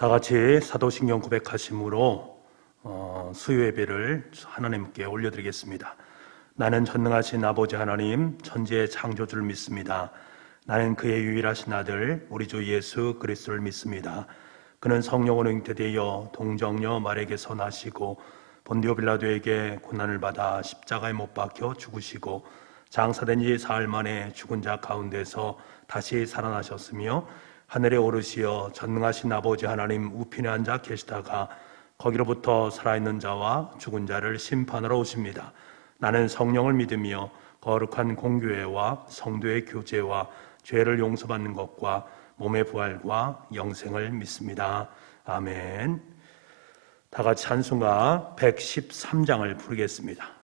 다 같이 사도신경 고백하심으로 수요 예배를 하나님께 올려드리겠습니다. 나는 전능하신 아버지 하나님, 천지의 창조주를 믿습니다. 나는 그의 유일하신 아들 우리 주 예수 그리스도를 믿습니다. 그는 성령으로 잉태되어 동정녀 마리아에게서 나시고 본디오 빌라도에게 고난을 받아 십자가에 못 박혀 죽으시고 장사된 지 사흘 만에 죽은 자 가운데서 다시 살아나셨으며 하늘에 오르시어 전능하신 아버지 하나님 우편에 앉아 계시다가 거기로부터 살아있는 자와 죽은 자를 심판하러 오십니다. 나는 성령을 믿으며 거룩한 공교회와 성도의 교제와 죄를 용서받는 것과 몸의 부활과 영생을 믿습니다. 아멘. 다 같이 찬송가 113장을 부르겠습니다.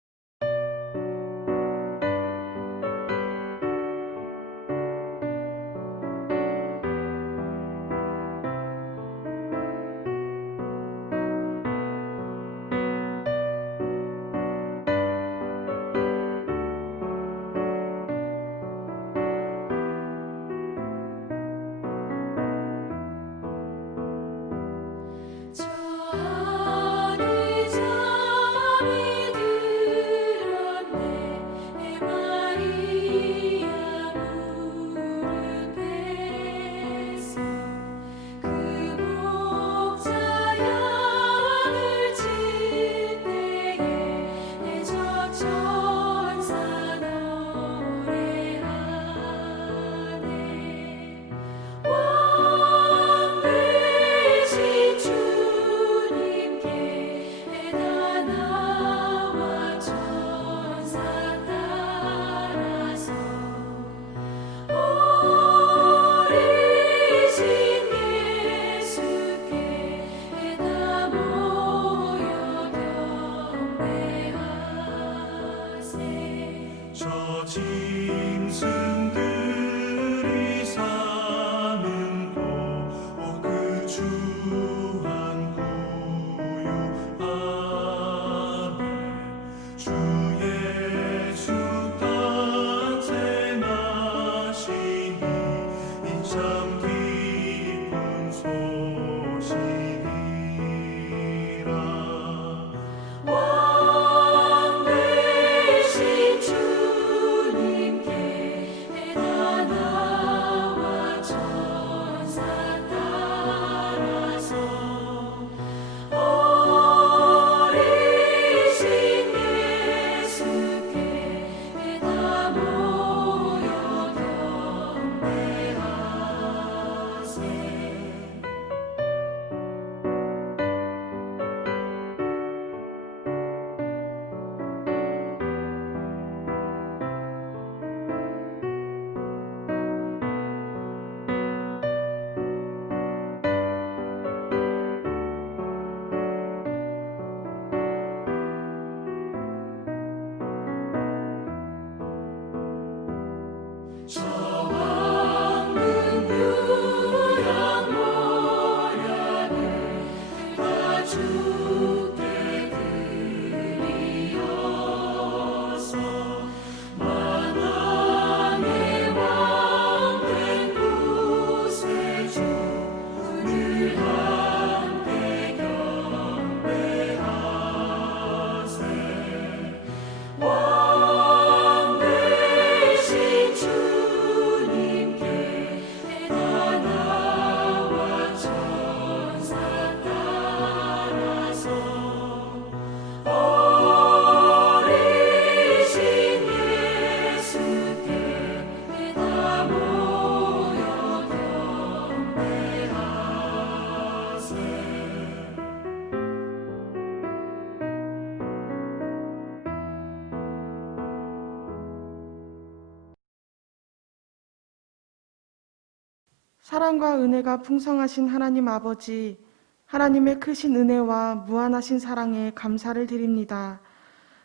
사랑과 은혜가 풍성하신 하나님 아버지, 하나님의 크신 은혜와 무한하신 사랑에 감사를 드립니다.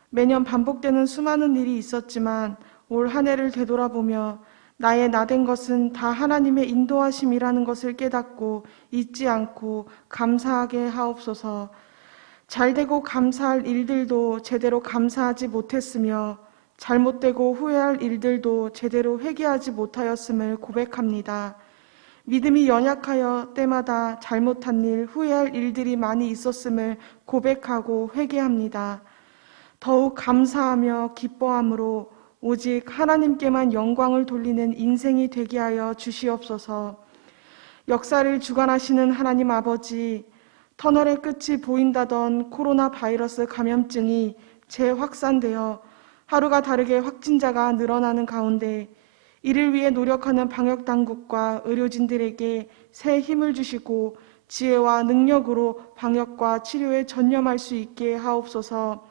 매년 반복되는 수많은 일이 있었지만 올 한 해를 되돌아보며 나의 나된 것은 다 하나님의 인도하심이라는 것을 깨닫고 잊지 않고 감사하게 하옵소서. 잘되고 감사할 일들도 제대로 감사하지 못했으며 잘못되고 후회할 일들도 제대로 회개하지 못하였음을 고백합니다. 믿음이 연약하여 때마다 잘못한 일, 후회할 일들이 많이 있었음을 고백하고 회개합니다. 더욱 감사하며 기뻐함으로 오직 하나님께만 영광을 돌리는 인생이 되게 하여 주시옵소서. 역사를 주관하시는 하나님 아버지, 터널의 끝이 보인다던 코로나 바이러스 감염증이 재확산되어 하루가 다르게 확진자가 늘어나는 가운데 이를 위해 노력하는 방역당국과 의료진들에게 새 힘을 주시고 지혜와 능력으로 방역과 치료에 전념할 수 있게 하옵소서.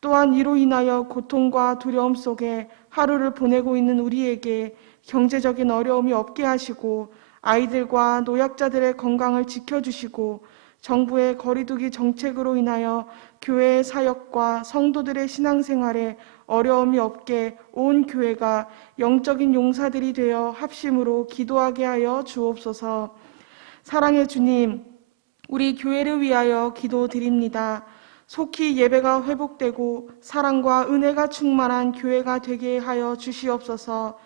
또한 이로 인하여 고통과 두려움 속에 하루를 보내고 있는 우리에게 경제적인 어려움이 없게 하시고 아이들과 노약자들의 건강을 지켜주시고 정부의 거리두기 정책으로 인하여 교회의 사역과 성도들의 신앙생활에 어려움이 없게 온 교회가 영적인 용사들이 되어 합심으로 기도하게 하여 주옵소서. 사랑의 주님, 우리 교회를 위하여 기도드립니다. 속히 예배가 회복되고 사랑과 은혜가 충만한 교회가 되게 하여 주시옵소서.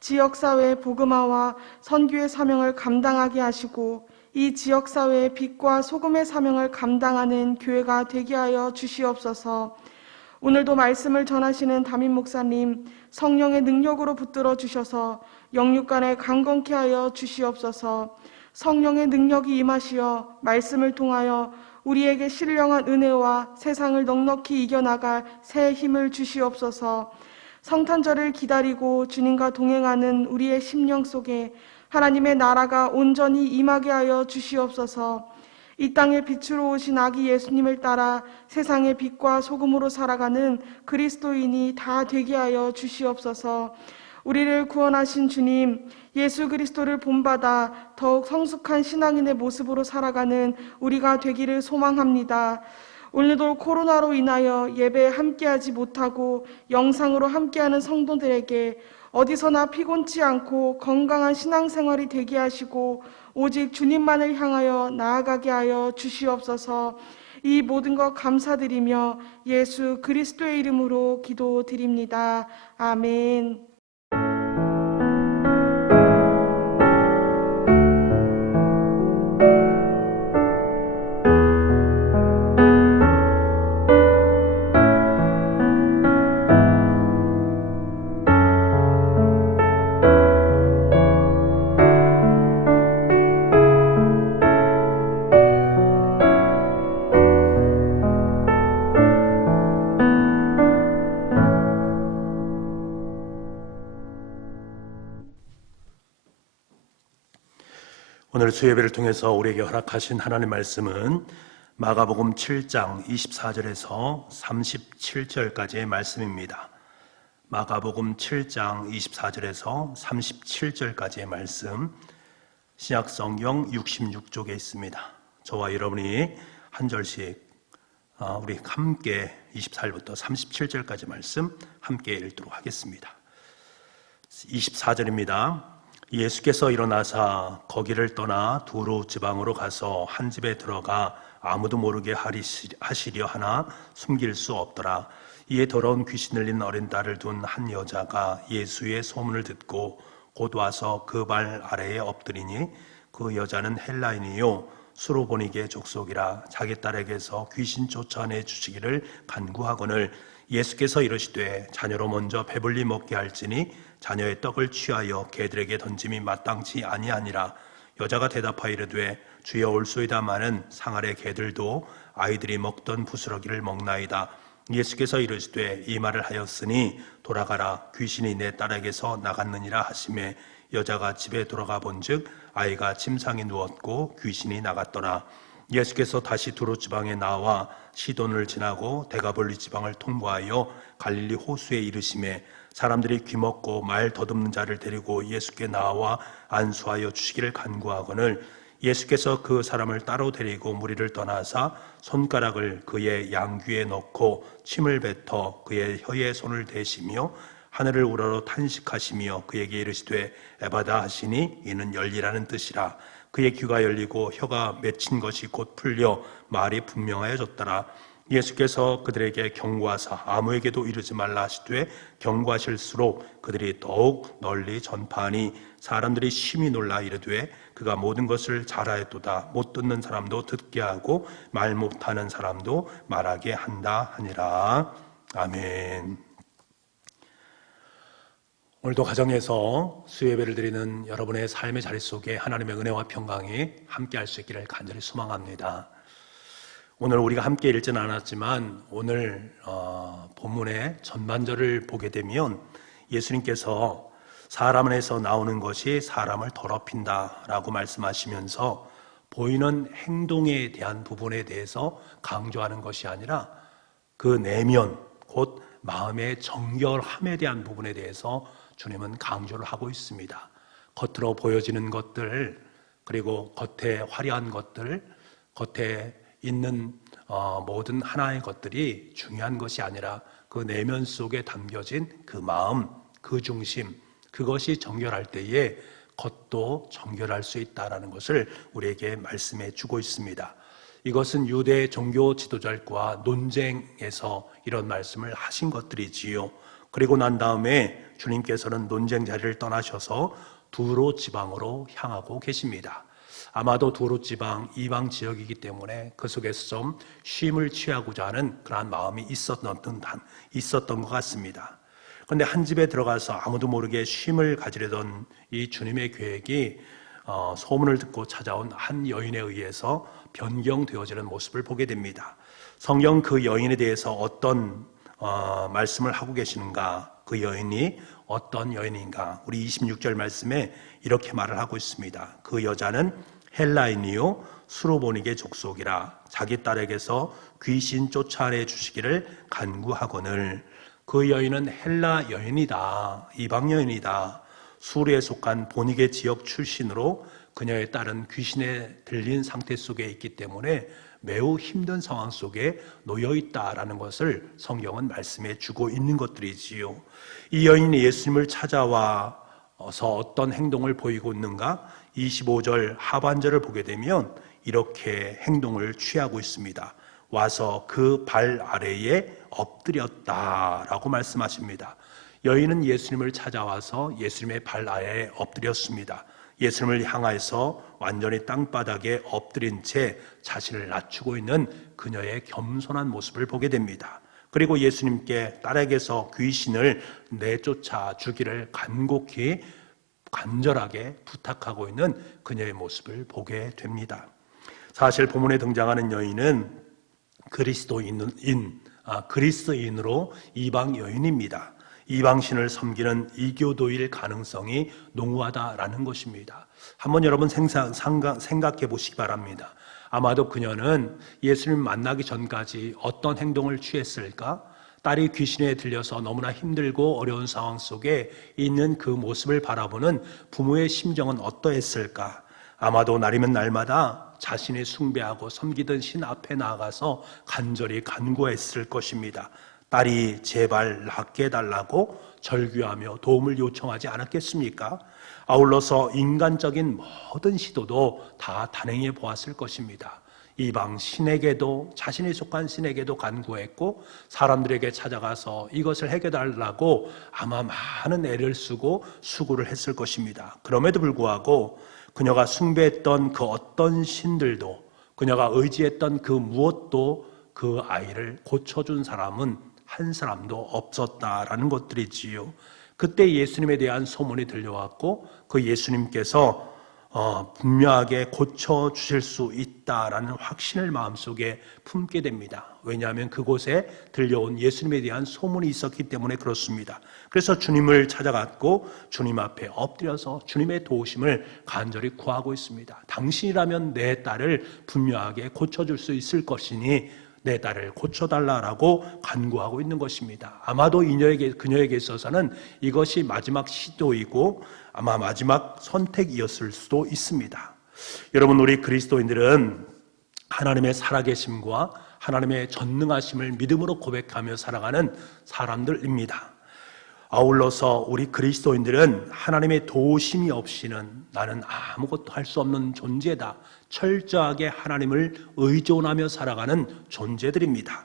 지역사회 복음화와 선교의 사명을 감당하게 하시고 이 지역사회의 빛과 소금의 사명을 감당하는 교회가 되게 하여 주시옵소서. 오늘도 말씀을 전하시는 담임 목사님, 성령의 능력으로 붙들어 주셔서 영육간에 강건케 하여 주시옵소서. 성령의 능력이 임하시어 말씀을 통하여 우리에게 신령한 은혜와 세상을 넉넉히 이겨나갈 새 힘을 주시옵소서. 성탄절을 기다리고 주님과 동행하는 우리의 심령 속에 하나님의 나라가 온전히 임하게 하여 주시옵소서. 이 땅에 빛으로 오신 아기 예수님을 따라 세상의 빛과 소금으로 살아가는 그리스도인이 다 되게 하여 주시옵소서. 우리를 구원하신 주님, 예수 그리스도를 본받아 더욱 성숙한 신앙인의 모습으로 살아가는 우리가 되기를 소망합니다. 오늘도 코로나로 인하여 예배에 함께하지 못하고 영상으로 함께하는 성도들에게 어디서나 피곤치 않고 건강한 신앙생활이 되게 하시고 오직 주님만을 향하여 나아가게 하여 주시옵소서. 이 모든 것 감사드리며 예수 그리스도의 이름으로 기도드립니다. 아멘. 오늘 수예배를 통해서 우리에게 허락하신 하나님의 말씀은 마가복음 7장 24절에서 37절까지의 말씀입니다. 마가복음 7장 24절에서 37절까지의 말씀, 신약성경 66쪽에 있습니다. 저와 여러분이 한 절씩 우리 함께 24절부터 37절까지 말씀 함께 읽도록 하겠습니다. 24절입니다. 예수께서 일어나사 거기를 떠나 두로 지방으로 가서 한 집에 들어가 아무도 모르게 하시려 하나 숨길 수 없더라. 이에 더러운 귀신 들린 어린 딸을 둔 한 여자가 예수의 소문을 듣고 곧 와서 그 발 아래에 엎드리니 그 여자는 헬라인이요 수로보니게 족속이라. 자기 딸에게서 귀신 쫓아내 주시기를 간구하거늘 예수께서 이르시되 자녀로 먼저 배불리 먹게 할지니 자녀의 떡을 취하여 개들에게 던짐이 마땅치 아니하니라. 여자가 대답하여 이르되 주여 올소이다마는 상 아래 개들도 아이들이 먹던 부스러기를 먹나이다. 예수께서 이르시되 이 말을 하였으니 돌아가라, 귀신이 내 딸에게서 나갔느니라 하시매 여자가 집에 돌아가 본즉 아이가 침상에 누웠고 귀신이 나갔더라. 예수께서 다시 두로 지방에 나와 시돈을 지나고 데가볼리 지방을 통과하여 갈릴리 호수에 이르시매 사람들이 귀먹고 말 더듬는 자를 데리고 예수께 나와 안수하여 주시기를 간구하거늘 예수께서 그 사람을 따로 데리고 무리를 떠나사 손가락을 그의 양귀에 넣고 침을 뱉어 그의 혀에 손을 대시며 하늘을 우러러 탄식하시며 그에게 이르시되 에바다 하시니 이는 열리라는 뜻이라. 그의 귀가 열리고 혀가 맺힌 것이 곧 풀려 말이 분명하여졌더라. 예수께서 그들에게 경고하사 아무에게도 이르지 말라 하시되 경고하실수록 그들이 더욱 널리 전파하니 사람들이 심히 놀라 이르되 그가 모든 것을 잘하였도다. 못 듣는 사람도 듣게 하고 말 못하는 사람도 말하게 한다 하니라. 아멘. 오늘도 가정에서 수요예배를 드리는 여러분의 삶의 자리 속에 하나님의 은혜와 평강이 함께할 수 있기를 간절히 소망합니다. 오늘 우리가 함께 읽지는 않았지만 오늘 본문의 전반절을 보게 되면 예수님께서 사람 안에서 나오는 것이 사람을 더럽힌다 라고 말씀하시면서 보이는 행동에 대한 부분에 대해서 강조하는 것이 아니라 그 내면 곧 마음의 정결함에 대한 부분에 대해서 주님은 강조를 하고 있습니다. 겉으로 보여지는 것들, 그리고 겉에 화려한 것들, 겉에 있는 모든 하나의 것들이 중요한 것이 아니라 그 내면 속에 담겨진 그 마음, 그 중심, 그것이 정결할 때에 겉도 정결할 수 있다는 것을 우리에게 말씀해 주고 있습니다. 이것은 유대 종교 지도자들과 논쟁에서 이런 말씀을 하신 것들이지요. 그리고 난 다음에 주님께서는 논쟁 자리를 떠나셔서 두로 지방으로 향하고 계십니다. 아마도 두로 지방, 이방 지역이기 때문에 그 속에서 좀 쉼을 취하고자 하는 그러한 마음이 있었던 것 같습니다. 그런데 한 집에 들어가서 아무도 모르게 쉼을 가지려던 이 주님의 계획이 소문을 듣고 찾아온 한 여인에 의해서 변경되어지는 모습을 보게 됩니다. 성경 그 여인에 대해서 어떤 말씀을 하고 계시는가, 그 여인이 어떤 여인인가, 우리 26절 말씀에 이렇게 말을 하고 있습니다. 그 여자는 헬라인이요 수로보닉의 족속이라 자기 딸에게서 귀신 쫓아내 주시기를 간구하거늘. 그 여인은 헬라 여인이다, 이방 여인이다. 수르에 속한 보닉의 지역 출신으로 그녀의 딸은 귀신에 들린 상태 속에 있기 때문에 매우 힘든 상황 속에 놓여 있다라는 것을 성경은 말씀해 주고 있는 것들이지요. 이 여인이 예수님을 찾아와서 어떤 행동을 보이고 있는가? 25절 하반절을 보게 되면 이렇게 행동을 취하고 있습니다. 와서 그 발 아래에 엎드렸다라고 말씀하십니다. 여인은 예수님을 찾아와서 예수님의 발 아래에 엎드렸습니다. 예수님을 향해서 완전히 땅바닥에 엎드린 채 자신을 낮추고 있는 그녀의 겸손한 모습을 보게 됩니다. 그리고 예수님께 딸에게서 귀신을 내쫓아 주기를 간곡히 간절하게 부탁하고 있는 그녀의 모습을 보게 됩니다. 사실 본문에 등장하는 여인은 그리스도인으로 이방 여인입니다. 이방신을 섬기는 이교도일 가능성이 농후하다라는 것입니다. 한번 여러분 생각해 보시기 바랍니다. 아마도 그녀는 예수님 만나기 전까지 어떤 행동을 취했을까? 딸이 귀신에 들려서 너무나 힘들고 어려운 상황 속에 있는 그 모습을 바라보는 부모의 심정은 어떠했을까? 아마도 날이면 날마다 자신이 숭배하고 섬기던 신 앞에 나아가서 간절히 간구했을 것입니다. 딸이 제발 낫게 해달라고 절규하며 도움을 요청하지 않았겠습니까? 아울러서 인간적인 모든 시도도 다 단행해 보았을 것입니다. 이방 신에게도, 자신이 속한 신에게도 간구했고 사람들에게 찾아가서 이것을 해결하려고 아마 많은 애를 쓰고 수고를 했을 것입니다. 그럼에도 불구하고 그녀가 숭배했던 그 어떤 신들도, 그녀가 의지했던 그 무엇도 그 아이를 고쳐준 사람은 한 사람도 없었다라는 것들이지요. 그때 예수님에 대한 소문이 들려왔고 그 예수님께서 분명하게 고쳐주실 수 있다라는 확신을 마음속에 품게 됩니다. 왜냐하면 그곳에 들려온 예수님에 대한 소문이 있었기 때문에 그렇습니다. 그래서 주님을 찾아갔고 주님 앞에 엎드려서 주님의 도우심을 간절히 구하고 있습니다. 당신이라면 내 딸을 분명하게 고쳐줄 수 있을 것이니 내 딸을 고쳐달라고 간구하고 있는 것입니다. 아마도 그녀에게 있어서는 이것이 마지막 시도이고 아마 마지막 선택이었을 수도 있습니다. 여러분, 우리 그리스도인들은 하나님의 살아계심과 하나님의 전능하심을 믿음으로 고백하며 살아가는 사람들입니다. 아울러서 우리 그리스도인들은 하나님의 도우심이 없이는 나는 아무것도 할 수 없는 존재다, 철저하게 하나님을 의존하며 살아가는 존재들입니다.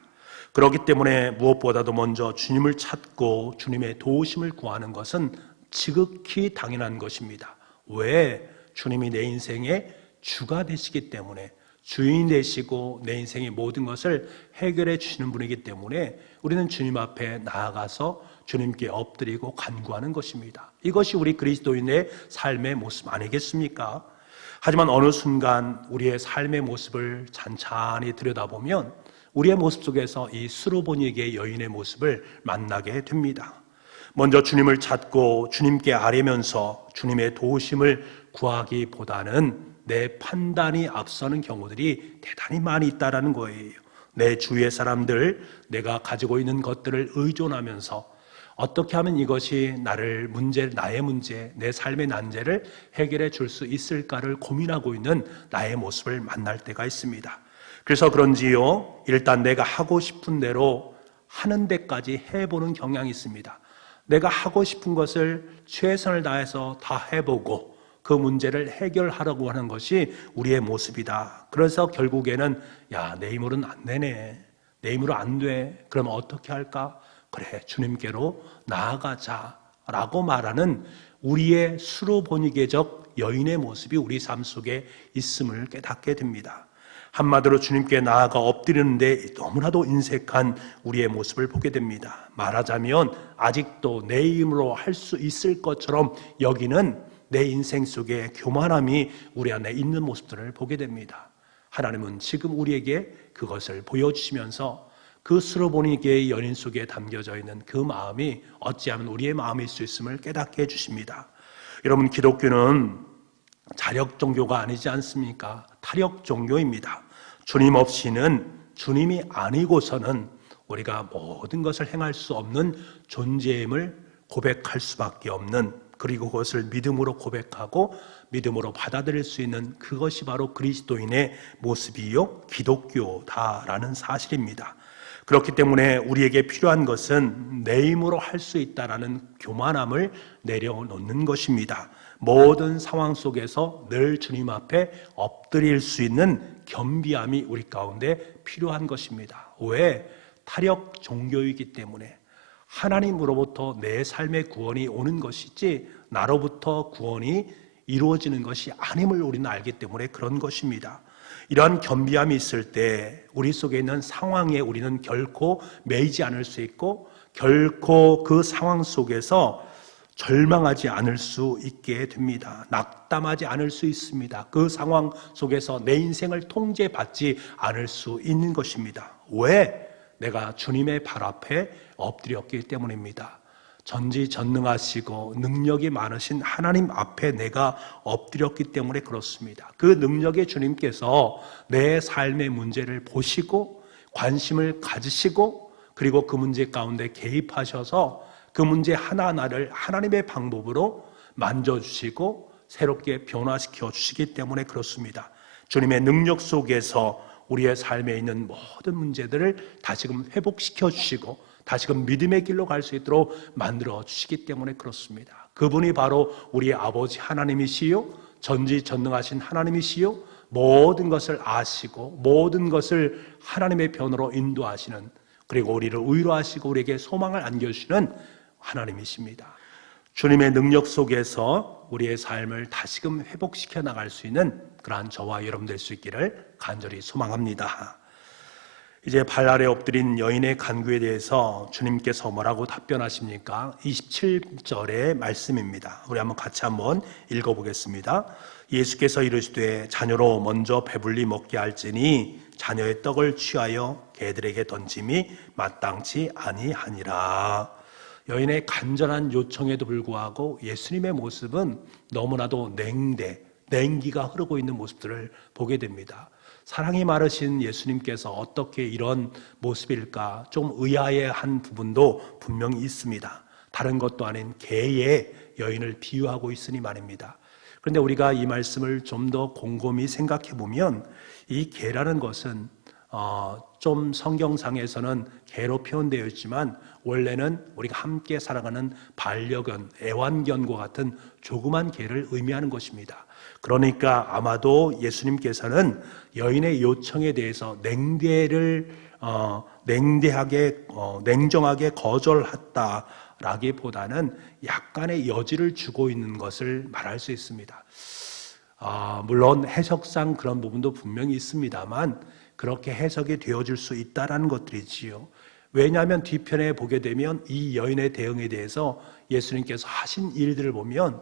그렇기 때문에 무엇보다도 먼저 주님을 찾고 주님의 도우심을 구하는 것은 지극히 당연한 것입니다. 왜? 주님이 내 인생의 주가 되시기 때문에, 주인 되시고 내 인생의 모든 것을 해결해 주시는 분이기 때문에 우리는 주님 앞에 나아가서 주님께 엎드리고 간구하는 것입니다. 이것이 우리 그리스도인의 삶의 모습 아니겠습니까? 하지만 어느 순간 우리의 삶의 모습을 찬찬히 들여다보면 우리의 모습 속에서 이 수르보니게 여인의 모습을 만나게 됩니다. 먼저 주님을 찾고 주님께 아뢰면서 주님의 도우심을 구하기보다는 내 판단이 앞서는 경우들이 대단히 많이 있다는 거예요. 내 주위의 사람들, 내가 가지고 있는 것들을 의존하면서 어떻게 하면 이것이 나의 문제, 내 삶의 난제를 해결해 줄 수 있을까를 고민하고 있는 나의 모습을 만날 때가 있습니다. 그래서 그런지요, 일단 내가 하고 싶은 대로 하는 데까지 해보는 경향이 있습니다. 내가 하고 싶은 것을 최선을 다해서 다 해보고 그 문제를 해결하려고 하는 것이 우리의 모습이다. 그래서 결국에는 내 힘으로는 안 되네, 내 힘으로 안 돼, 그럼 어떻게 할까? 그래, 주님께로 나아가자 라고 말하는 우리의 수르보니게적 여인의 모습이 우리 삶 속에 있음을 깨닫게 됩니다. 한마디로 주님께 나아가 엎드리는데 너무나도 인색한 우리의 모습을 보게 됩니다. 말하자면 아직도 내 힘으로 할 수 있을 것처럼 여기는 내 인생 속에 교만함이 우리 안에 있는 모습들을 보게 됩니다. 하나님은 지금 우리에게 그것을 보여주시면서 그 수르보니게의 여인 속에 담겨져 있는 그 마음이 어찌하면 우리의 마음일 수 있음을 깨닫게 해주십니다. 여러분, 기독교는 자력 종교가 아니지 않습니까? 타력 종교입니다. 주님 없이는, 주님이 아니고서는 우리가 모든 것을 행할 수 없는 존재임을 고백할 수밖에 없는, 그리고 그것을 믿음으로 고백하고 믿음으로 받아들일 수 있는 그것이 바로 그리스도인의 모습이요 기독교다라는 사실입니다. 그렇기 때문에 우리에게 필요한 것은 내 힘으로 할 수 있다라는 교만함을 내려놓는 것입니다. 모든 상황 속에서 늘 주님 앞에 엎드릴 수 있는 겸비함이 우리 가운데 필요한 것입니다. 왜? 타력 종교이기 때문에 하나님으로부터 내 삶의 구원이 오는 것이지 나로부터 구원이 이루어지는 것이 아님을 우리는 알기 때문에 그런 것입니다. 이러한 겸비함이 있을 때 우리 속에 있는 상황에 우리는 결코 매이지 않을 수 있고 결코 그 상황 속에서 절망하지 않을 수 있게 됩니다. 낙담하지 않을 수 있습니다. 그 상황 속에서 내 인생을 통제받지 않을 수 있는 것입니다. 왜? 내가 주님의 발 앞에 엎드렸기 때문입니다. 전지전능하시고 능력이 많으신 하나님 앞에 내가 엎드렸기 때문에 그렇습니다. 그 능력의 주님께서 내 삶의 문제를 보시고 관심을 가지시고 그리고 그 문제 가운데 개입하셔서 그 문제 하나하나를 하나님의 방법으로 만져주시고 새롭게 변화시켜 주시기 때문에 그렇습니다. 주님의 능력 속에서 우리의 삶에 있는 모든 문제들을 다시금 회복시켜 주시고 다시금 믿음의 길로 갈 수 있도록 만들어 주시기 때문에 그렇습니다. 그분이 바로 우리의 아버지 하나님이시요 전지전능하신 하나님이시요 모든 것을 아시고 모든 것을 하나님의 편으로 인도하시는, 그리고 우리를 위로하시고 우리에게 소망을 안겨주시는 하나님이십니다. 주님의 능력 속에서 우리의 삶을 다시금 회복시켜 나갈 수 있는 그러한 저와 여러분 될 수 있기를 간절히 소망합니다. 이제 발 아래 엎드린 여인의 간구에 대해서 주님께서 뭐라고 답변하십니까? 27절의 말씀입니다. 우리 같이 한번 읽어보겠습니다. 예수께서 이르시되 자녀로 먼저 배불리 먹게 할지니 자녀의 떡을 취하여 개들에게 던짐이 마땅치 아니하니라. 여인의 간절한 요청에도 불구하고 예수님의 모습은 너무나도 냉기가 흐르고 있는 모습들을 보게 됩니다. 사랑이 많으신 예수님께서 어떻게 이런 모습일까 좀 의아해한 부분도 분명히 있습니다. 다른 것도 아닌 개의 여인을 비유하고 있으니 말입니다. 그런데 우리가 이 말씀을 좀 더 곰곰이 생각해 보면 이 개라는 것은 좀 성경상에서는 개로 표현되어 있지만 원래는 우리가 함께 살아가는 반려견, 애완견과 같은 조그만 개를 의미하는 것입니다. 그러니까 아마도 예수님께서는 여인의 요청에 대해서 냉대를 냉정하게 거절했다라기보다는 약간의 여지를 주고 있는 것을 말할 수 있습니다. 물론 해석상 그런 부분도 분명히 있습니다만 그렇게 해석이 되어질 수 있다라는 것들이지요. 왜냐하면 뒤편에 보게 되면 이 여인의 대응에 대해서 예수님께서 하신 일들을 보면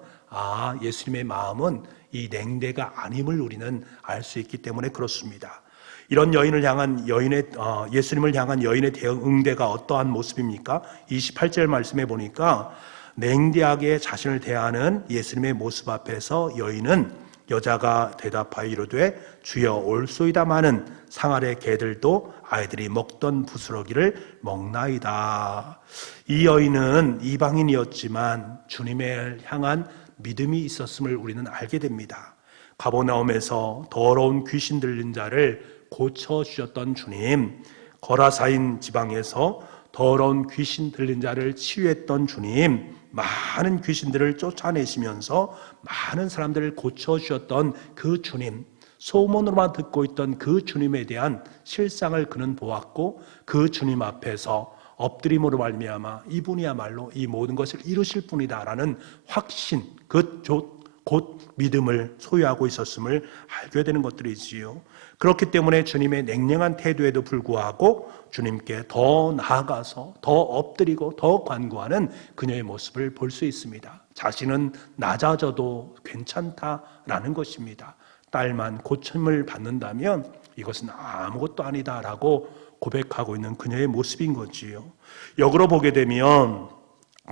예수님의 마음은 이 냉대가 아님을 우리는 알 수 있기 때문에 그렇습니다. 이런 예수님을 향한 여인의 대응 응대가 어떠한 모습입니까? 28절 말씀에 보니까 냉대하게 자신을 대하는 예수님의 모습 앞에서 여인은 여자가 대답하여 이르되 주여 올소이다마는 상 아래 개들도 아이들이 먹던 부스러기를 먹나이다. 이 여인은 이방인이었지만 주님을 향한 믿음이 있었음을 우리는 알게 됩니다. 가버나움에서 더러운 귀신 들린 자를 고쳐주셨던 주님, 거라사인 지방에서 더러운 귀신 들린 자를 치유했던 주님, 많은 귀신들을 쫓아내시면서 많은 사람들을 고쳐주셨던 그 주님, 소문으로만 듣고 있던 그 주님에 대한 실상을 그는 보았고 그 주님 앞에서 엎드림으로 말미암아 이분이야말로 이 모든 것을 이루실 분이다라는 확신, 곧 믿음을 소유하고 있었음을 알게 되는 것들이지요. 그렇기 때문에 주님의 냉랭한 태도에도 불구하고 주님께 더 나아가서 더 엎드리고 더 간구하는 그녀의 모습을 볼 수 있습니다. 자신은 낮아져도 괜찮다라는 것입니다. 딸만 고침을 받는다면 이것은 아무것도 아니다라고 고백하고 있는 그녀의 모습인 거지요. 역으로 보게 되면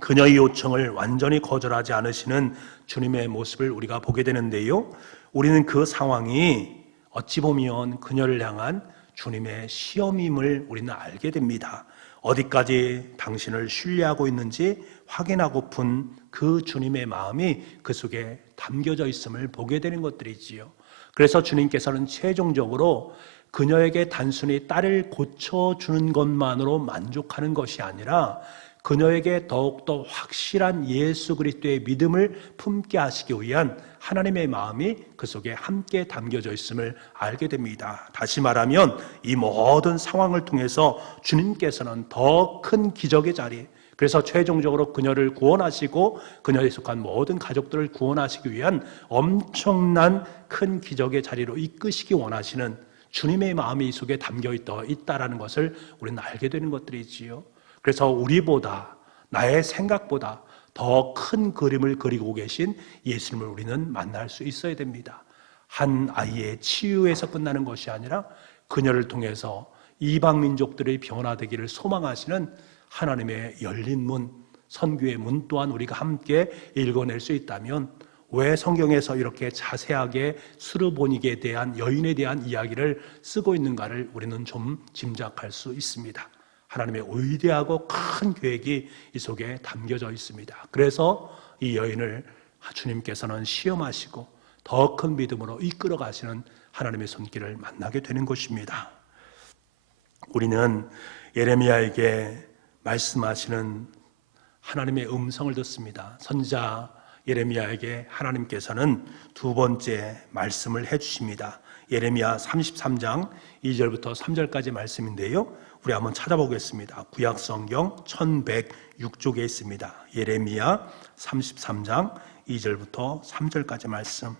그녀의 요청을 완전히 거절하지 않으시는 주님의 모습을 우리가 보게 되는데요. 우리는 그 상황이 어찌 보면 그녀를 향한 주님의 시험임을 우리는 알게 됩니다. 어디까지 당신을 신뢰하고 있는지 확인하고픈 그 주님의 마음이 그 속에 담겨져 있음을 보게 되는 것들이지요. 그래서 주님께서는 최종적으로 그녀에게 단순히 딸을 고쳐주는 것만으로 만족하는 것이 아니라 그녀에게 더욱더 확실한 예수 그리스도의 믿음을 품게 하시기 위한 하나님의 마음이 그 속에 함께 담겨져 있음을 알게 됩니다. 다시 말하면 이 모든 상황을 통해서 주님께서는 더 큰 기적의 자리, 그래서 최종적으로 그녀를 구원하시고 그녀에 속한 모든 가족들을 구원하시기 위한 엄청난 큰 기적의 자리로 이끄시기 원하시는 주님의 마음이 이 속에 담겨 있다라는 것을 우리는 알게 되는 것들이지요. 그래서 우리보다, 나의 생각보다 더 큰 그림을 그리고 계신 예수님을 우리는 만날 수 있어야 됩니다. 한 아이의 치유에서 끝나는 것이 아니라 그녀를 통해서 이방 민족들의 변화되기를 소망하시는 하나님의 열린 문, 선교의 문 또한 우리가 함께 읽어낼 수 있다면 왜 성경에서 이렇게 자세하게 수르보닉에 대한 여인에 대한 이야기를 쓰고 있는가를 우리는 좀 짐작할 수 있습니다. 하나님의 위대하고 큰 계획이 이 속에 담겨져 있습니다. 그래서 이 여인을 주님께서는 시험하시고 더 큰 믿음으로 이끌어 가시는 하나님의 손길을 만나게 되는 것입니다. 우리는 예레미야에게 말씀하시는 하나님의 음성을 듣습니다. 선지자 예레미야에게 하나님께서는 두 번째 말씀을 해주십니다. 예레미야 33장 2절부터 3절까지 말씀인데요. 우리 한번 찾아보겠습니다. 구약성경 1106쪽에 있습니다. 예레미야 33장 2절부터 3절까지 말씀.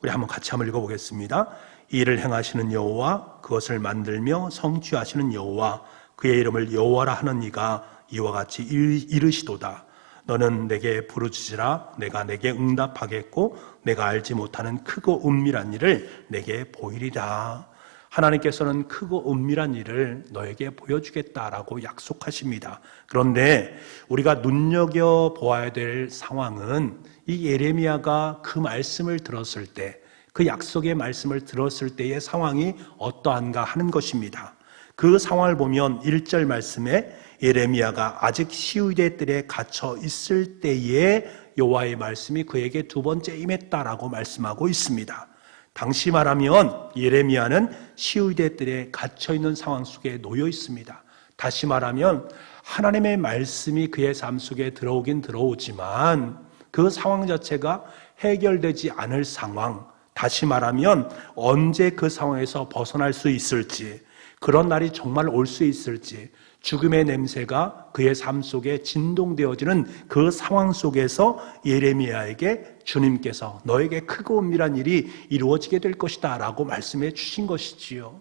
우리 같이 한번 읽어보겠습니다. 이를 행하시는 여호와, 그것을 만들며 성취하시는 여호와, 그의 이름을 여호와라 하는 이가 이와 같이 이르시도다. 너는 내게 부르짖으라. 내가 내게 응답하겠고 내가 알지 못하는 크고 은밀한 일을 내게 보이리라. 하나님께서는 크고 은밀한 일을 너에게 보여주겠다라고 약속하십니다. 그런데 우리가 눈여겨보아야 될 상황은 이 예레미야가 그 말씀을 들었을 때, 그 약속의 말씀을 들었을 때의 상황이 어떠한가 하는 것입니다. 그 상황을 보면 1절 말씀에 예레미야가 아직 시위대 뜰에 갇혀 있을 때에 여호와의 말씀이 그에게 두 번째 임했다라고 말씀하고 있습니다. 당시 말하면 예레미야는 시위대 뜰에 갇혀 있는 상황 속에 놓여 있습니다. 다시 말하면 하나님의 말씀이 그의 삶 속에 들어오긴 들어오지만 그 상황 자체가 해결되지 않을 상황, 다시 말하면 언제 그 상황에서 벗어날 수 있을지, 그런 날이 정말 올 수 있을지, 죽음의 냄새가 그의 삶 속에 진동되어지는 그 상황 속에서 예레미야에게 주님께서 너에게 크고 은밀한 일이 이루어지게 될 것이다 라고 말씀해 주신 것이지요.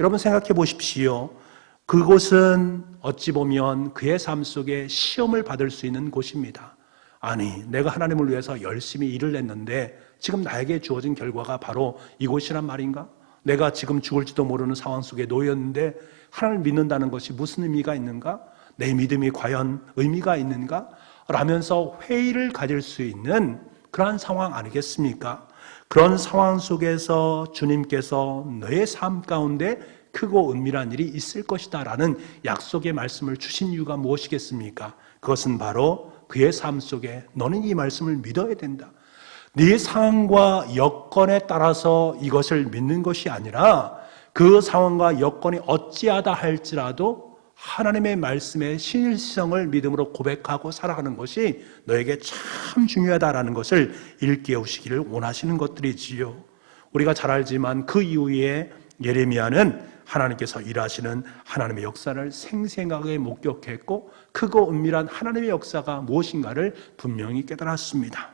여러분 생각해 보십시오. 그곳은 어찌 보면 그의 삶 속에 시험을 받을 수 있는 곳입니다. 아니, 내가 하나님을 위해서 열심히 일을 했는데 지금 나에게 주어진 결과가 바로 이곳이란 말인가? 내가 지금 죽을지도 모르는 상황 속에 놓였는데 하나님을 믿는다는 것이 무슨 의미가 있는가? 내 믿음이 과연 의미가 있는가? 라면서 회의를 가질 수 있는 그러한 상황 아니겠습니까? 그런 상황 속에서 주님께서 너의 삶 가운데 크고 은밀한 일이 있을 것이다 라는 약속의 말씀을 주신 이유가 무엇이겠습니까? 그것은 바로 그의 삶 속에 너는 이 말씀을 믿어야 된다. 네 상황과 여건에 따라서 이것을 믿는 것이 아니라 그 상황과 여건이 어찌하다 할지라도 하나님의 말씀의 신실성을 믿음으로 고백하고 살아가는 것이 너에게 참 중요하다라는 것을 일깨우시기를 원하시는 것들이지요. 우리가 잘 알지만 그 이후에 예레미야는 하나님께서 일하시는 하나님의 역사를 생생하게 목격했고 크고 은밀한 하나님의 역사가 무엇인가를 분명히 깨달았습니다.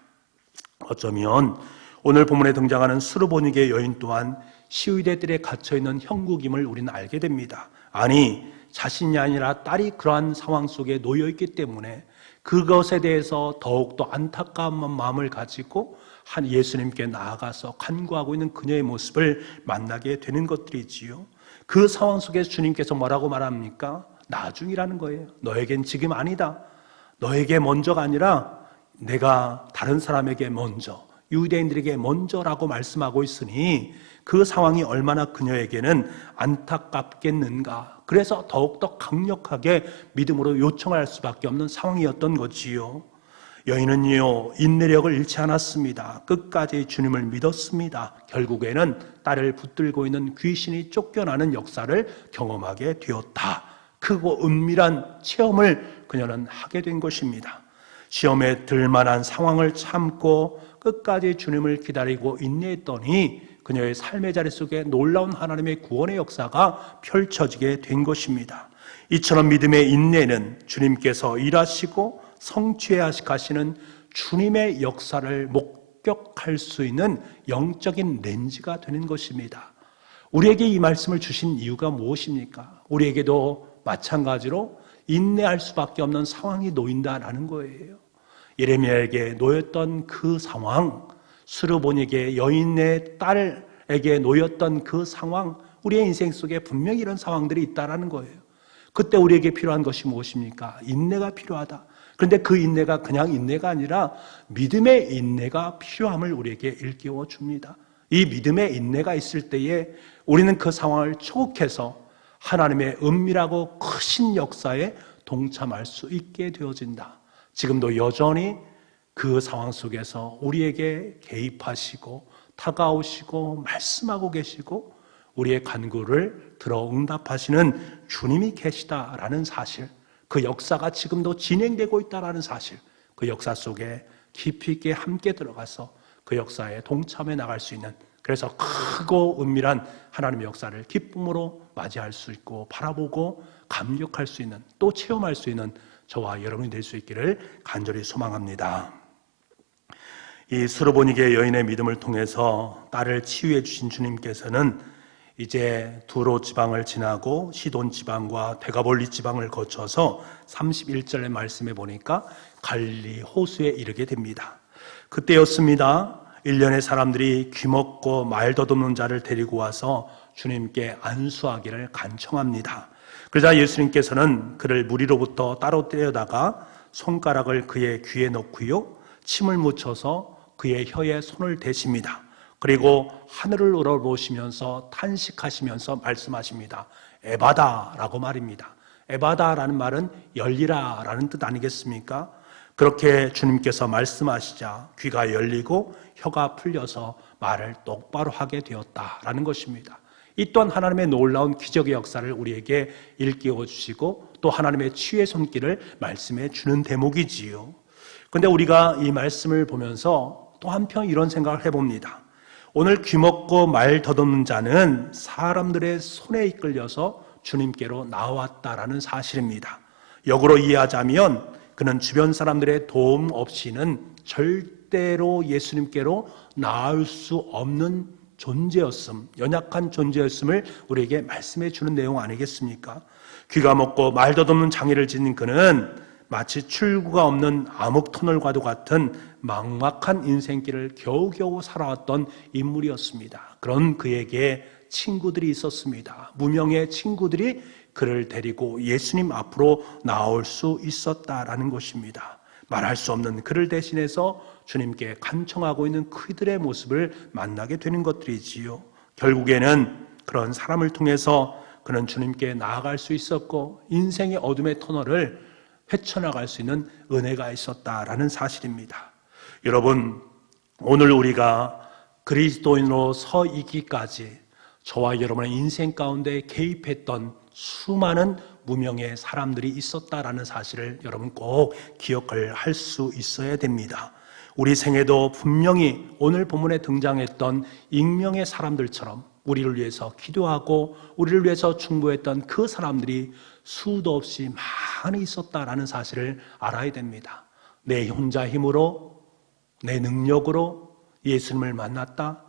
어쩌면 오늘 본문에 등장하는 수르보니게 여인 또한 시위대 뜰에 갇혀있는 형국임을 우리는 알게 됩니다. 아니, 자신이 아니라 딸이 그러한 상황 속에 놓여있기 때문에 그것에 대해서 더욱더 안타까운 마음을 가지고 한 예수님께 나아가서 간구하고 있는 그녀의 모습을 만나게 되는 것들이지요. 그 상황 속에서 주님께서 뭐라고 말합니까? 나중이라는 거예요. 너에겐 지금 아니다. 너에게 먼저가 아니라 내가 다른 사람에게 먼저, 유대인들에게 먼저라고 말씀하고 있으니 그 상황이 얼마나 그녀에게는 안타깝겠는가. 그래서 더욱더 강력하게 믿음으로 요청할 수밖에 없는 상황이었던 거지요. 여인은요, 인내력을 잃지 않았습니다. 끝까지 주님을 믿었습니다. 결국에는 딸을 붙들고 있는 귀신이 쫓겨나는 역사를 경험하게 되었다. 크고 은밀한 체험을 그녀는 하게 된 것입니다. 시험에 들만한 상황을 참고 끝까지 주님을 기다리고 인내했더니 그녀의 삶의 자리 속에 놀라운 하나님의 구원의 역사가 펼쳐지게 된 것입니다. 이처럼 믿음의 인내는 주님께서 일하시고 성취하시는 주님의 역사를 목격할 수 있는 영적인 렌즈가 되는 것입니다. 우리에게 이 말씀을 주신 이유가 무엇입니까? 우리에게도 마찬가지로 인내할 수밖에 없는 상황이 놓인다라는 거예요. 예레미야에게 놓였던 그 상황, 수르본에게 여인의 딸에게 놓였던 그 상황, 우리의 인생 속에 분명히 이런 상황들이 있다라는 거예요. 그때 우리에게 필요한 것이 무엇입니까? 인내가 필요하다. 그런데 그 인내가 그냥 인내가 아니라 믿음의 인내가 필요함을 우리에게 일깨워 줍니다. 이 믿음의 인내가 있을 때에 우리는 그 상황을 초국해서 하나님의 은밀하고 크신 역사에 동참할 수 있게 되어진다. 지금도 여전히 그 상황 속에서 우리에게 개입하시고 다가오시고 말씀하고 계시고 우리의 간구를 들어 응답하시는 주님이 계시다라는 사실, 그 역사가 지금도 진행되고 있다는 사실, 그 역사 속에 깊이 있게 함께 들어가서 그 역사에 동참해 나갈 수 있는, 그래서 크고 은밀한 하나님의 역사를 기쁨으로 맞이할 수 있고 바라보고 감격할 수 있는, 또 체험할 수 있는 저와 여러분이 될 수 있기를 간절히 소망합니다. 이 수르보니게 여인의 믿음을 통해서 딸을 치유해 주신 주님께서는 이제 두로 지방을 지나고 시돈 지방과 데가볼리 지방을 거쳐서 31절의 말씀에 보니까 갈릴리 호수에 이르게 됩니다. 그때였습니다. 1년의 사람들이 귀먹고 말 더듬는 자를 데리고 와서 주님께 안수하기를 간청합니다. 그러자 예수님께서는 그를 무리로부터 따로 떼어다가 손가락을 그의 귀에 넣고요, 침을 묻혀서 그의 혀에 손을 대십니다. 그리고 하늘을 우러보시면서 탄식하시면서 말씀하십니다. 에바다라고 말입니다. 에바다라는 말은 열리라라는 뜻 아니겠습니까? 그렇게 주님께서 말씀하시자 귀가 열리고 혀가 풀려서 말을 똑바로 하게 되었다라는 것입니다. 이 또한 하나님의 놀라운 기적의 역사를 우리에게 일깨워 주시고 또 하나님의 치유의 손길을 말씀해 주는 대목이지요. 그런데 우리가 이 말씀을 보면서 또 한편 이런 생각을 해봅니다. 오늘 귀먹고 말 더듬는 자는 사람들의 손에 이끌려서 주님께로 나왔다라는 사실입니다. 역으로 이해하자면 그는 주변 사람들의 도움 없이는 절대로 예수님께로 나올 수 없는 존재였음, 연약한 존재였음을 우리에게 말씀해 주는 내용 아니겠습니까? 귀가 먹고 말 더듬는 장애를 지닌 그는 마치 출구가 없는 암흑터널과도 같은 막막한 인생길을 겨우겨우 살아왔던 인물이었습니다. 그런 그에게 친구들이 있었습니다. 무명의 친구들이 그를 데리고 예수님 앞으로 나올 수 있었다라는 것입니다. 말할 수 없는 그를 대신해서 주님께 간청하고 있는 그들의 모습을 만나게 되는 것들이지요. 결국에는 그런 사람을 통해서 그는 주님께 나아갈 수 있었고 인생의 어둠의 터널을 헤쳐나갈 수 있는 은혜가 있었다라는 사실입니다. 여러분, 오늘 우리가 그리스도인으로 서 있기까지 저와 여러분의 인생 가운데 개입했던 수많은 무명의 사람들이 있었다라는 사실을 여러분 꼭 기억을 할 수 있어야 됩니다. 우리 생에도 분명히 오늘 본문에 등장했던 익명의 사람들처럼 우리를 위해서 기도하고 우리를 위해서 충고했던 그 사람들이 수도 없이 많이 있었다라는 사실을 알아야 됩니다. 내 혼자 힘으로, 내 능력으로 예수님을 만났다?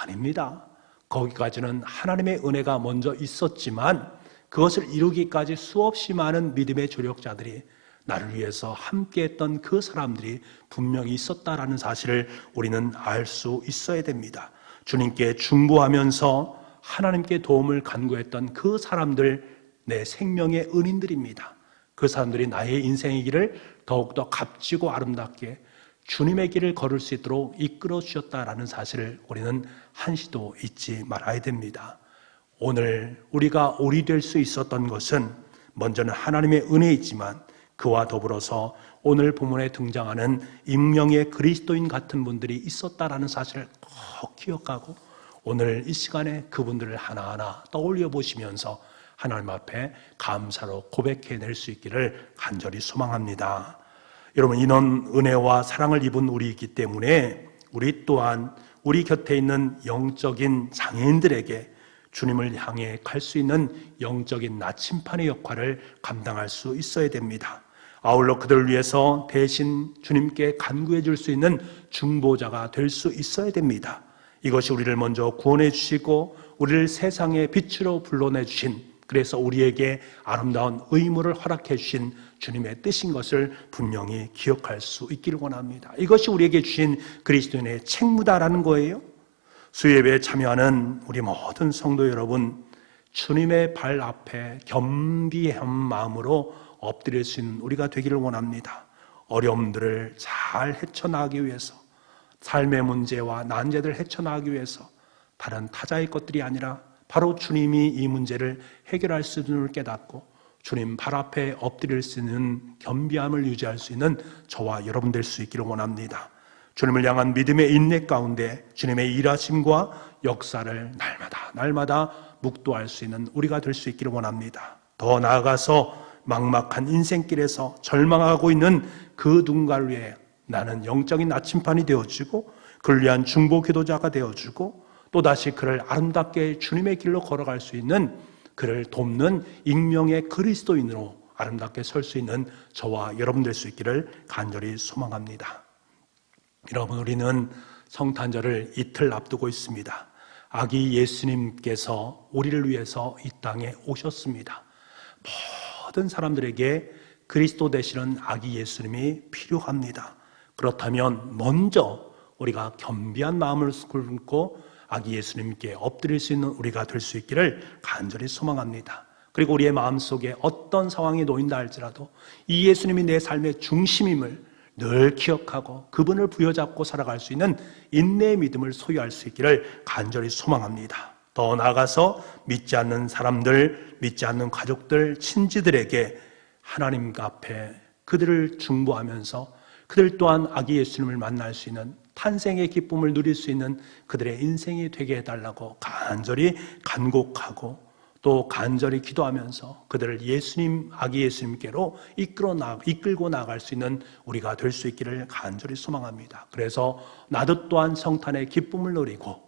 아닙니다. 거기까지는 하나님의 은혜가 먼저 있었지만 그것을 이루기까지 수없이 많은 믿음의 조력자들이 나를 위해서 함께했던 그 사람들이 분명히 있었다라는 사실을 우리는 알 수 있어야 됩니다. 주님께 중보하면서 하나님께 도움을 간구했던 그 사람들, 내 생명의 은인들입니다. 그 사람들이 나의 인생의 길을 더욱더 값지고 아름답게 주님의 길을 걸을 수 있도록 이끌어 주셨다라는 사실을 우리는 한시도 잊지 말아야 됩니다. 오늘 우리가 오리될 수 있었던 것은 먼저는 하나님의 은혜이지만 그와 더불어서 오늘 본문에 등장하는 익명의 그리스도인 같은 분들이 있었다라는 사실을 꼭 기억하고 오늘 이 시간에 그분들을 하나하나 떠올려 보시면서 하나님 앞에 감사로 고백해낼 수 있기를 간절히 소망합니다. 여러분, 이런 은혜와 사랑을 입은 우리이기 때문에 우리 또한 우리 곁에 있는 영적인 장애인들에게 주님을 향해 갈 수 있는 영적인 나침판의 역할을 감당할 수 있어야 됩니다. 아울러 그들을 위해서 대신 주님께 간구해 줄 수 있는 중보자가 될 수 있어야 됩니다. 이것이 우리를 먼저 구원해 주시고 우리를 세상의 빛으로 불러내 주신, 그래서 우리에게 아름다운 의무를 허락해 주신 주님의 뜻인 것을 분명히 기억할 수 있기를 원합니다. 이것이 우리에게 주신 그리스도인의 책무다라는 거예요. 수요예배에 참여하는 우리 모든 성도 여러분, 주님의 발 앞에 겸비한 마음으로 엎드릴 수 있는 우리가 되기를 원합니다. 어려움들을 잘 헤쳐나가기 위해서, 삶의 문제와 난제들을 헤쳐나가기 위해서 다른 타자의 것들이 아니라 바로 주님이 이 문제를 해결할 수 있는 줄 깨닫고 주님 발 앞에 엎드릴 수 있는 겸비함을 유지할 수 있는 저와 여러분 될 수 있기를 원합니다. 주님을 향한 믿음의 인내 가운데 주님의 일하심과 역사를 날마다 묵도할 수 있는 우리가 될 수 있기를 원합니다. 더 나아가서 막막한 인생길에서 절망하고 있는 그 누군가를 위해 나는 영적인 나침판이 되어주고 그를 위한 중보 기도자가 되어주고 또다시 그를 아름답게 주님의 길로 걸어갈 수 있는, 그를 돕는 익명의 그리스도인으로 아름답게 설 수 있는 저와 여러분 될 수 있기를 간절히 소망합니다. 여러분, 우리는 성탄절을 이틀 앞두고 있습니다. 아기 예수님께서 우리를 위해서 이 땅에 오셨습니다. 모든 사람들에게 그리스도 되시는 아기 예수님이 필요합니다. 그렇다면 먼저 우리가 겸비한 마음을 품고 아기 예수님께 엎드릴 수 있는 우리가 될 수 있기를 간절히 소망합니다. 그리고 우리의 마음속에 어떤 상황이 놓인다 할지라도 이 예수님이 내 삶의 중심임을 늘 기억하고 그분을 부여잡고 살아갈 수 있는 인내의 믿음을 소유할 수 있기를 간절히 소망합니다. 더 나아가서 믿지 않는 사람들, 믿지 않는 가족들, 친지들에게 하나님 앞에 그들을 중보하면서 그들 또한 아기 예수님을 만날 수 있는, 탄생의 기쁨을 누릴 수 있는 그들의 인생이 되게 해달라고 간절히 간곡하고 또 간절히 기도하면서 그들을 예수님, 아기 예수님께로 이끌고 나갈 수 있는 우리가 될 수 있기를 간절히 소망합니다. 그래서 나도 또한 성탄의 기쁨을 누리고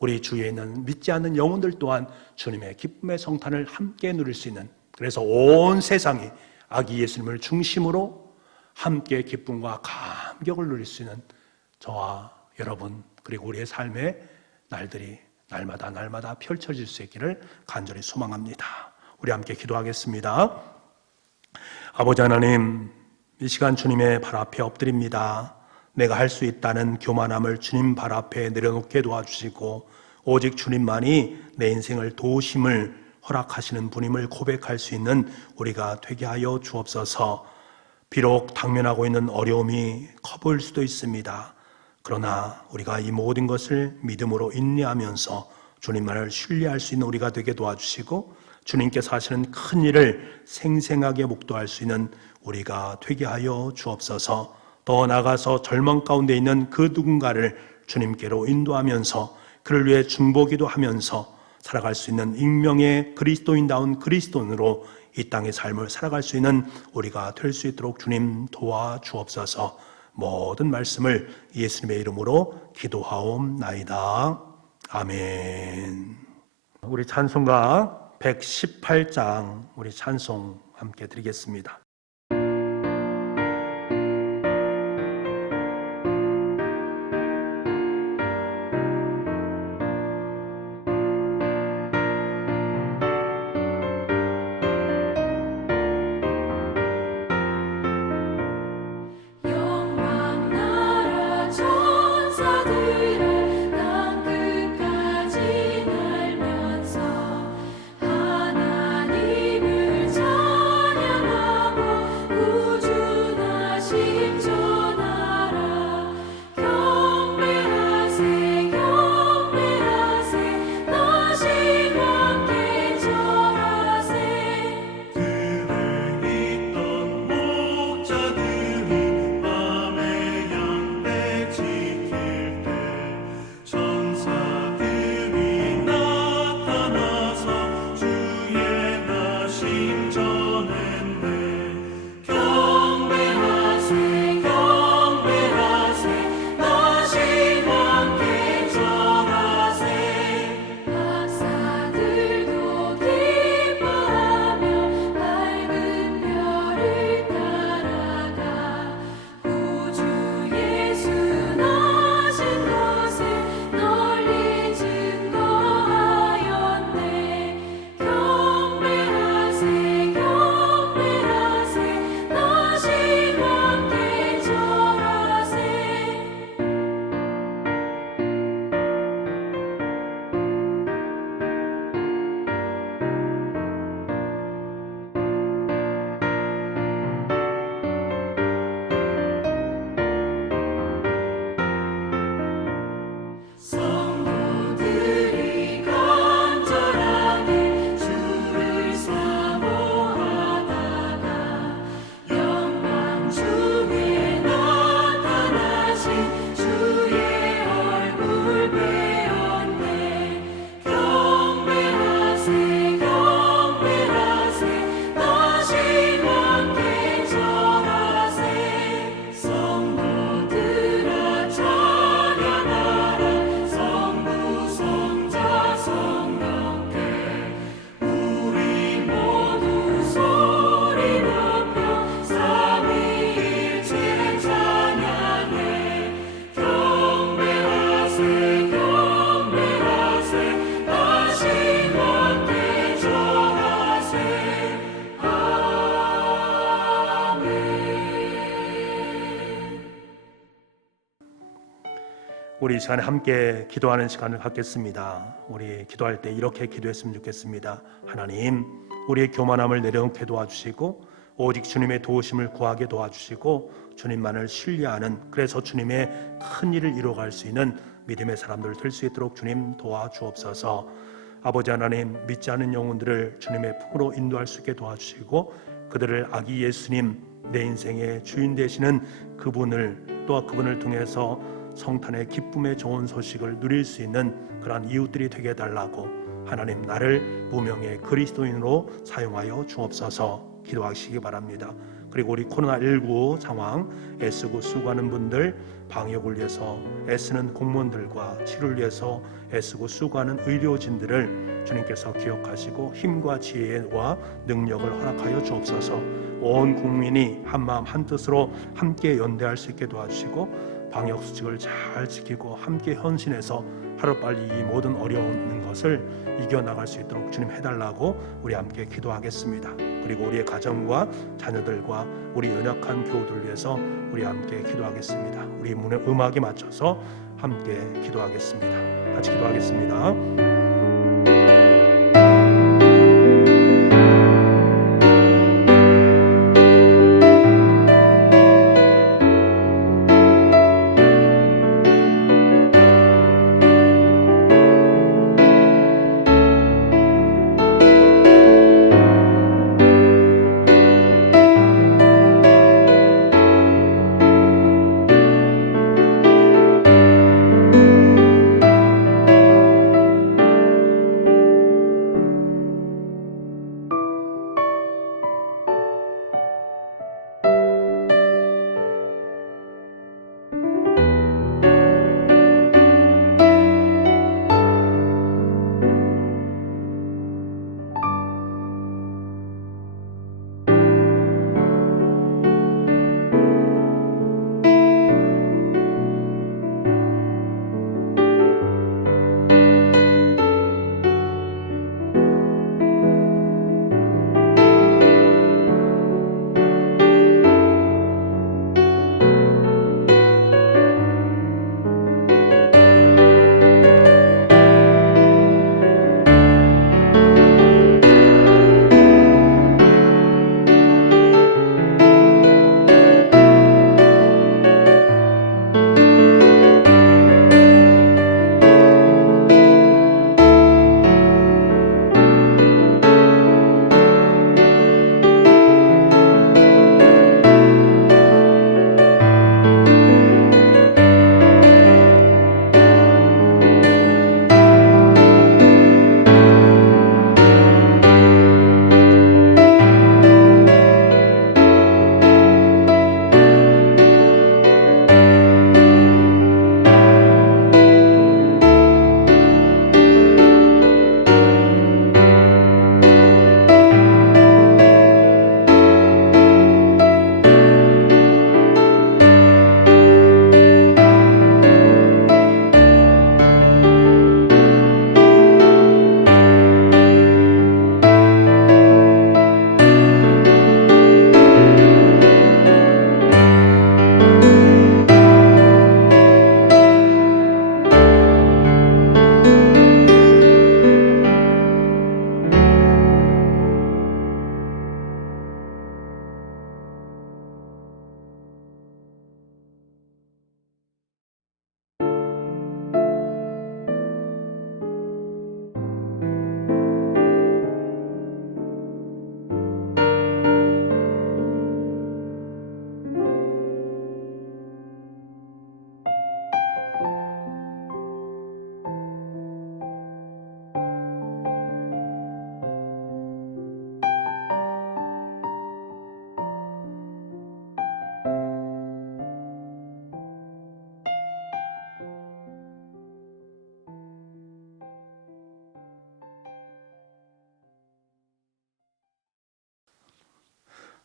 우리 주위에 있는 믿지 않는 영혼들 또한 주님의 기쁨의 성탄을 함께 누릴 수 있는, 그래서 온 세상이 아기 예수님을 중심으로 함께 기쁨과 감격을 누릴 수 있는 저와 여러분, 그리고 우리의 삶의 날들이 날마다 펼쳐질 수 있기를 간절히 소망합니다. 우리 함께 기도하겠습니다. 아버지 하나님, 이 시간 주님의 발 앞에 엎드립니다. 내가 할 수 있다는 교만함을 주님 발 앞에 내려놓게 도와주시고, 오직 주님만이 내 인생을 도우심을 허락하시는 분임을 고백할 수 있는 우리가 되게 하여 주옵소서. 비록 당면하고 있는 어려움이 커 보일 수도 있습니다. 그러나 우리가 이 모든 것을 믿음으로 인내하면서 주님만을 신뢰할 수 있는 우리가 되게 도와주시고, 주님께서 하시는 큰 일을 생생하게 목도할 수 있는 우리가 되게 하여 주옵소서. 더 나아가서 절망 가운데 있는 그 누군가를 주님께로 인도하면서 그를 위해 중보기도 하면서 살아갈 수 있는 익명의 그리스도인다운 그리스도인으로 이 땅의 삶을 살아갈 수 있는 우리가 될 수 있도록 주님 도와주옵소서. 모든 말씀을 예수님의 이름으로 기도하옵나이다. 아멘. 우리 찬송가 118장 우리 찬송 함께 드리겠습니다. 우리 이 시간에 함께 기도하는 시간을 갖겠습니다. 우리 기도할 때 이렇게 기도했으면 좋겠습니다. 하나님, 우리의 교만함을 내려놓게 도와주시고 오직 주님의 도우심을 구하게 도와주시고 주님만을 신뢰하는, 그래서 주님의 큰 일을 이루어갈 수 있는 믿음의 사람들 될 수 있도록 주님 도와주옵소서. 아버지 하나님, 믿지 않는 영혼들을 주님의 품으로 인도할 수 있게 도와주시고 그들을 아기 예수님, 내 인생의 주인 되시는 그분을, 또한 그분을 통해서 성탄의 기쁨의 좋은 소식을 누릴 수 있는 그러한 이웃들이 되게 해달라고, 하나님 나를 무명의 그리스도인으로 사용하여 주옵소서. 기도하시기 바랍니다. 그리고 우리 코로나19 상황 애쓰고 수고하는 분들, 방역을 위해서 애쓰는 공무원들과 치료를 위해서 애쓰고 수고하는 의료진들을 주님께서 기억하시고 힘과 지혜와 능력을 허락하여 주옵소서. 온 국민이 한마음 한뜻으로 함께 연대할 수 있게 도와주시고 방역수칙을 잘 지키고 함께 헌신해서 하루빨리 이 모든 어려운 것을 이겨나갈 수 있도록 주님 해달라고 우리 함께 기도하겠습니다. 그리고 우리의 가정과 자녀들과 우리 연약한 교우들 위해서 우리 함께 기도하겠습니다. 우리 음악에 맞춰서 함께 기도하겠습니다. 같이 기도하겠습니다.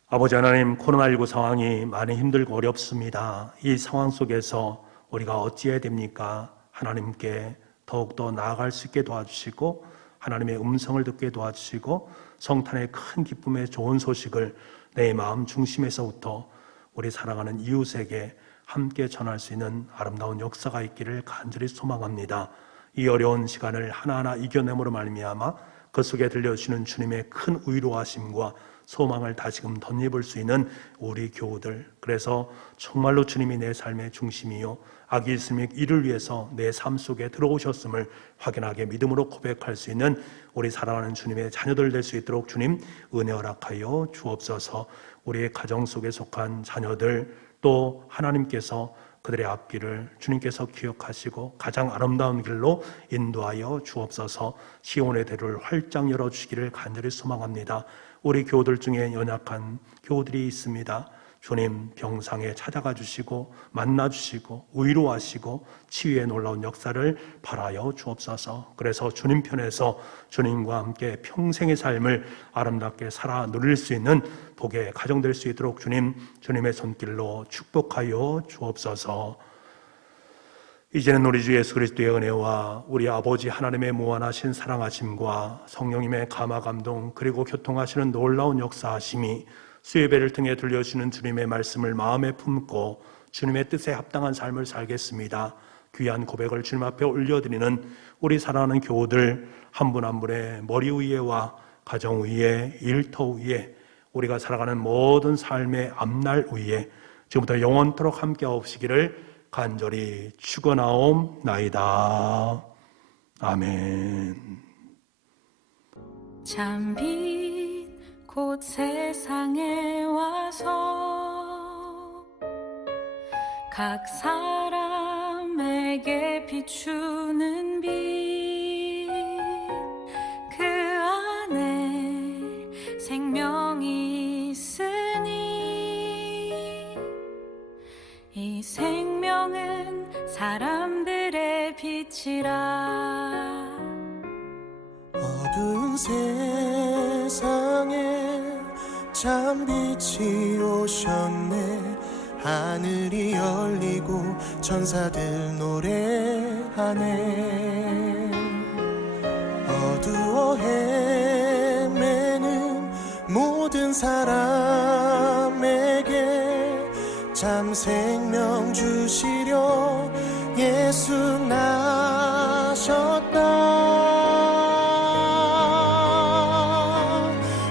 아버지 하나님, 코로나19 상황이 많이 힘들고 어렵습니다. 이 상황 속에서 우리가 어찌해야 됩니까? 하나님께 더욱더 나아갈 수 있게 도와주시고 하나님의 음성을 듣게 도와주시고 성탄의 큰 기쁨의 좋은 소식을 내 마음 중심에서부터 우리 사랑하는 이웃에게 함께 전할 수 있는 아름다운 역사가 있기를 간절히 소망합니다. 이 어려운 시간을 하나하나 이겨내므로 말미암아 그 속에 들려주시는 주님의 큰 위로하심과 소망을 다시금 덧입을 수 있는 우리 교우들, 그래서 정말로 주님이 내 삶의 중심이요 악이 있으면 이를 위해서 내 삶 속에 들어오셨음을 확인하게 믿음으로 고백할 수 있는 우리 사랑하는 주님의 자녀들 될 수 있도록 주님 은혜 허락하여 주옵소서. 우리의 가정 속에 속한 자녀들, 또 하나님께서 그들의 앞길을 주님께서 기억하시고 가장 아름다운 길로 인도하여 주옵소서. 시온의 대를 활짝 열어주시기를 간절히 소망합니다. 우리 교우들 중에 연약한 교우들이 있습니다. 주님 병상에 찾아가 주시고 만나 주시고 위로하시고 치유의 놀라운 역사를 바라여 주옵소서. 그래서 주님 편에서 주님과 함께 평생의 삶을 아름답게 살아 누릴 수 있는 복의 가정 될 수 있도록 주님의 손길로 축복하여 주옵소서. 이제는 우리 주 예수 그리스도의 은혜와 우리 아버지 하나님의 무한하신 사랑하심과 성령님의 감화 감동 그리고 교통하시는 놀라운 역사하심이 수예배를 통해 들려주시는 주님의 말씀을 마음에 품고 주님의 뜻에 합당한 삶을 살겠습니다. 귀한 고백을 주님 앞에 올려드리는 우리 사랑하는 교우들 한 분 한 분의 머리 위에와 가정 위에 일터 위에 우리가 살아가는 모든 삶의 앞날 위에 지금부터 영원토록 함께 하시기를 간절히 축원하옵나이다. 아멘. 잠빛 곧 세상에 와서 각 사람에게 비추는 빛, 그 안에 생명이 있으니 이 생명은 사람들의 빛이라. 어두운 세상에 참 빛이 오셨네. 하늘이 열리고 천사들 노래하네. 어두워 헤매는 모든 사람에게 참 생명 주시려 예수 나셨다.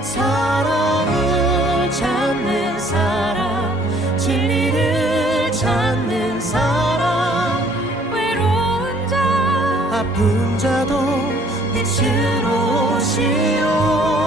사랑을 찾는 사람, 진리를 찾는 사람, 외로운 자 아픈 자도 빛으로 오시오.